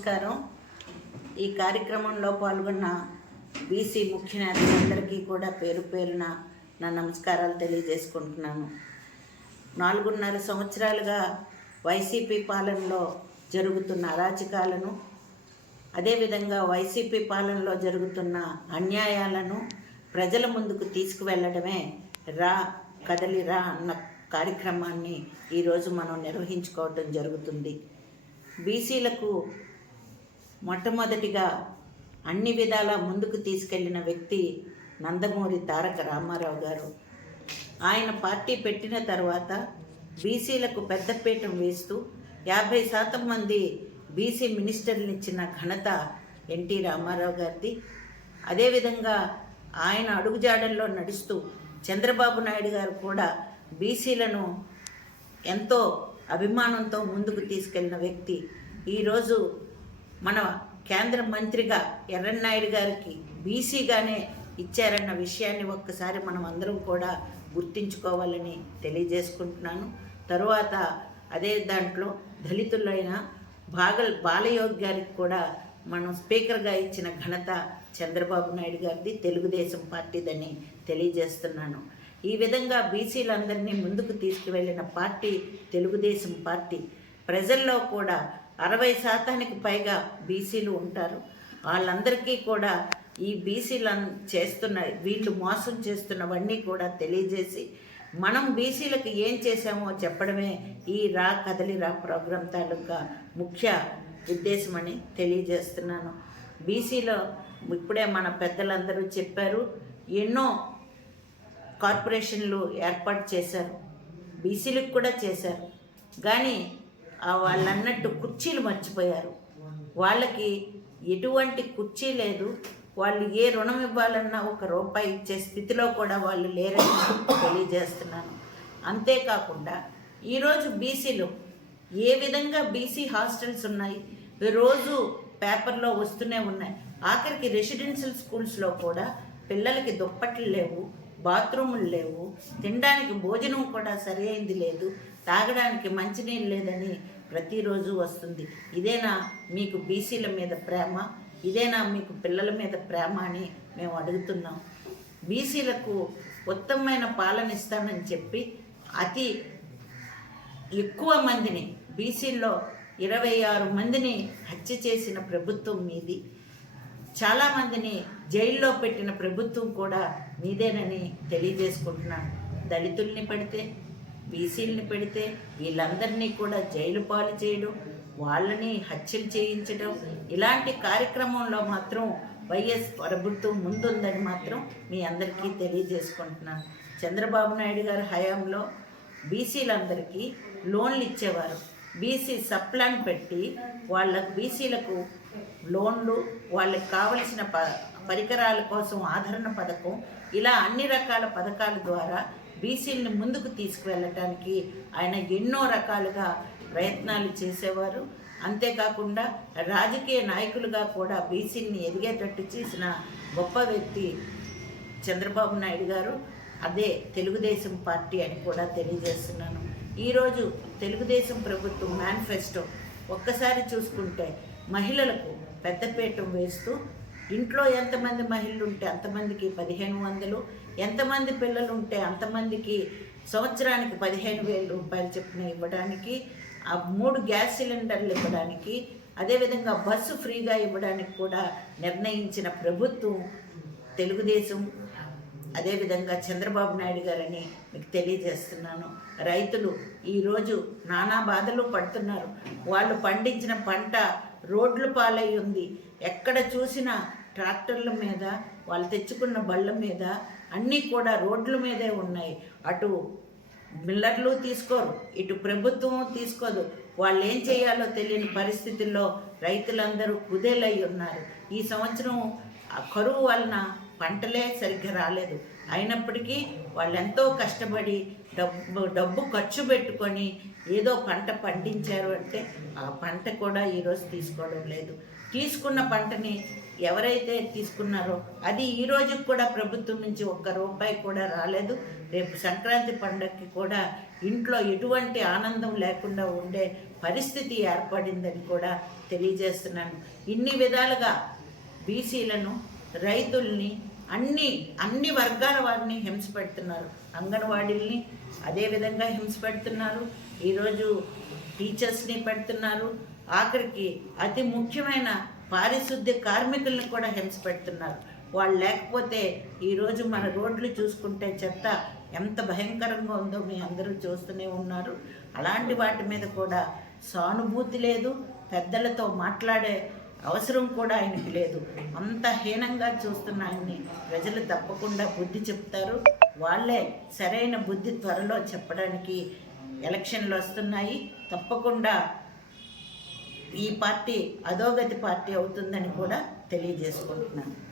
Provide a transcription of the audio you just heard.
నమస్కారం. ఈ కార్యక్రమంలో పాల్గొన్న బీసీ ముఖ్య నేతలందరికీ కూడా పేరు పేరున నా నమస్కారాలు తెలియజేసుకుంటున్నాను. నాలుగున్నర సంవత్సరాలుగా వైసీపీ పాలనలో జరుగుతున్న అరాచకాలను అదేవిధంగా వైసీపీ పాలనలో జరుగుతున్న అన్యాయాలను ప్రజల ముందుకు తీసుకువెళ్ళడమే రా కదలి రా అన్న కార్యక్రమాన్ని ఈరోజు మనం నిర్వహించుకోవటం జరుగుతుంది. బీసీలకు మొట్టమొదటిగా అన్ని విధాలా ముందుకు తీసుకెళ్ళిన వ్యక్తి నందమూరి తారక రామారావు గారు. ఆయన పార్టీ పెట్టిన తర్వాత బీసీలకు పెద్దపీఠం వేస్తూ యాభై శాతం మంది బీసీ మినిస్టర్లు ఇచ్చిన ఘనత ఎన్టీ రామారావు గారిది. అదేవిధంగా ఆయన అడుగుజాడల్లో నడుస్తూ చంద్రబాబు నాయుడు గారు కూడా బీసీలను ఎంతో అభిమానంతో ముందుకు తీసుకెళ్ళిన వ్యక్తి. ఈరోజు మన కేంద్ర మంత్రిగా ఎర్రన్నాయుడు గారికి బీసీగానే ఇచ్చారన్న విషయాన్ని ఒక్కసారి మనం అందరం కూడా గుర్తించుకోవాలని తెలియజేసుకుంటున్నాను. తరువాత అదే దాంట్లో దళితులైన బాగల్ బాలయోగ్ గారికి కూడా మనం స్పీకర్గా ఇచ్చిన ఘనత చంద్రబాబు నాయుడు గారిది తెలుగుదేశం పార్టీదని తెలియజేస్తున్నాను. ఈ విధంగా బీసీలందరినీ ముందుకు తీసుకువెళ్ళిన పార్టీ తెలుగుదేశం పార్టీ. ప్రజల్లో కూడా అరవై శాతానికి పైగా బీసీలు ఉంటారు. వాళ్ళందరికీ కూడా ఈ బీసీలు చేస్తున్న వీళ్ళు మోసం చేస్తున్నవన్నీ కూడా తెలియజేసి మనం బీసీలకు ఏం చేశామో చెప్పడమే ఈ రా కదలి రా ప్రోగ్రాం తాలూకా ముఖ్య ఉద్దేశమని తెలియజేస్తున్నాను. బీసీలో ఇప్పుడే మన పెద్దలందరూ చెప్పారు ఎన్నో కార్పొరేషన్లు ఏర్పాటు చేశారు బీసీలకు కూడా చేశారు. కానీ వాళ్ళు అన్నట్టు కుర్చీలు మర్చిపోయారు. వాళ్ళకి ఎటువంటి కుర్చీ లేదు. వాళ్ళు ఏ రుణం ఇవ్వాలన్నా ఒక రూపాయి ఇచ్చే స్థితిలో కూడా వాళ్ళు లేరని తెలియజేస్తున్నాను. అంతేకాకుండా ఈరోజు బీసీలు ఏ విధంగా బీసీ హాస్టల్స్ ఉన్నాయి? రోజు పేపర్లో వస్తూనే ఉన్నాయి. ఆఖరికి రెసిడెన్షియల్ స్కూల్స్లో కూడా పిల్లలకి దుప్పట్లు లేవు బాత్రూములు లేవు తినడానికి భోజనం కూడా సరి అయింది లేదు. తాగడానికి మంచినీళ్ళు లేదని ప్రతిరోజు వస్తుంది. ఇదేనా మీకు బీసీల మీద ప్రేమ? ఇదేనా మీకు పిల్లల మీద ప్రేమ అని మేము అడుగుతున్నాం. బీసీలకు ఉత్తమమైన పాలన ఇస్తానని చెప్పి అతి ఎక్కువ మందిని బీసీల్లో ఇరవై ఆరు మందిని హత్య చేసిన ప్రభుత్వం మీది. చాలామందిని జైల్లో పెట్టిన ప్రభుత్వం కూడా మీదేనని తెలియజేసుకుంటున్నాను. దళితుల్ని పడితే బీసీలని పెడితే వీళ్ళందరినీ కూడా జైలు పాలు చేయడం వాళ్ళని హత్యలు చేయించడం ఇలాంటి కార్యక్రమంలో మాత్రం వైఎస్ ప్రభుత్వం ముందుందని మాత్రం మీ అందరికీ తెలియజేసుకుంటున్నాను. చంద్రబాబు నాయుడు గారి హయాంలో బీసీలందరికీ లోన్లు ఇచ్చేవారు. బీసీ సప్లాన్ పెట్టి వాళ్ళ బీసీలకు లోన్లు వాళ్ళకి కావలసిన ప పరికరాల కోసం ఆదరణ పథకం ఇలా అన్ని రకాల పథకాల ద్వారా బీసీలను ముందుకు తీసుకువెళ్ళటానికి ఆయన ఎన్నో రకాలుగా ప్రయత్నాలు చేసేవారు. అంతేకాకుండా రాజకీయ నాయకులుగా కూడా బీసీని ఎదిగేటట్టు చేసిన గొప్ప వ్యక్తి చంద్రబాబు నాయుడు గారు. అదే తెలుగుదేశం పార్టీ అని కూడా తెలియజేస్తున్నాను. ఈరోజు తెలుగుదేశం ప్రభుత్వం మేనిఫెస్టో ఒక్కసారి చూసుకుంటే మహిళలకు పెద్దపీఠం వేస్తూ ఇంట్లో ఎంతమంది మహిళలు ఉంటే అంతమందికి పదిహేను వందలు ఎంతమంది పిల్లలు ఉంటే అంతమందికి సంవత్సరానికి పదిహేను వేల రూపాయలు చొప్పున ఇవ్వడానికి ఆ మూడు గ్యాస్ సిలిండర్లు ఇవ్వడానికి అదేవిధంగా బస్సు ఫ్రీగా ఇవ్వడానికి కూడా నిర్ణయించిన ప్రభుత్వం తెలుగుదేశం అదేవిధంగా చంద్రబాబు నాయుడు గారని మీకు తెలియజేస్తున్నాను. రైతులు ఈరోజు నానా బాధలు పడుతున్నారు. వాళ్ళు పండించిన పంట రోడ్లు పాలై ఉంది. ఎక్కడ చూసినా ట్రాక్టర్ల మీద వాళ్ళు తెచ్చుకున్న బళ్ళ మీద అన్నీ కూడా రోడ్ల మీదే ఉన్నాయి. అటు మిల్లర్లు తీసుకోరు ఇటు ప్రభుత్వం తీసుకోదు. వాళ్ళు ఏం చేయాలో తెలియని పరిస్థితుల్లో రైతులందరూ కుదేలై ఉన్నారు. ఈ సంవత్సరం ఆ కరువు వలన పంటలే సరిగ్గా రాలేదు. అయినప్పటికీ వాళ్ళు ఎంతో కష్టపడి డబ్బు డబ్బు ఖర్చు పెట్టుకొని ఏదో పంట పండించారు అంటే ఆ పంట కూడా ఈరోజు తీసుకోవడం లేదు. తీసుకున్న పంటని ఎవరైతే తీసుకున్నారో అది ఈ రోజుకి కూడా ప్రభుత్వం నుంచి ఒక్క రూపాయి కూడా రాలేదు. రేపు సంక్రాంతి పండగకి కూడా ఇంట్లో ఎటువంటి ఆనందం లేకుండా ఉండే పరిస్థితి ఏర్పడిందని కూడా తెలియజేస్తున్నాను. ఇన్ని విధాలుగా బీసీలను రైతుల్ని అన్ని అన్ని వర్గాల వారిని హింస పెడుతున్నారు. అంగన్వాడీల్ని అదేవిధంగా హింస పెడుతున్నారు. ఈరోజు టీచర్స్ని పెడుతున్నారు. ఆఖరికి అతి ముఖ్యమైన పారిశుద్ధ్య కార్మికులను కూడా హింస పెడుతున్నారు. వాళ్ళు లేకపోతే ఈరోజు మన రోడ్లు చూసుకుంటే చెత్త ఎంత భయంకరంగా ఉందో మీ అందరూ చూస్తూనే ఉన్నారు. అలాంటి వాటి మీద కూడా సానుభూతి లేదు. పెద్దలతో మాట్లాడే అవసరం కూడా ఆయనకి లేదు. అంత హీనంగా చూస్తున్న ఆయన్ని ప్రజలు తప్పకుండా బుద్ధి చెప్తారు. వాళ్ళే సరైన బుద్ధి త్వరలో చెప్పడానికి ఎలక్షన్లు వస్తున్నాయి. తప్పకుండా ఈ పార్టీ అధోగతి పార్టీ అవుతుందని కూడా తెలియజేసుకుంటున్నాను.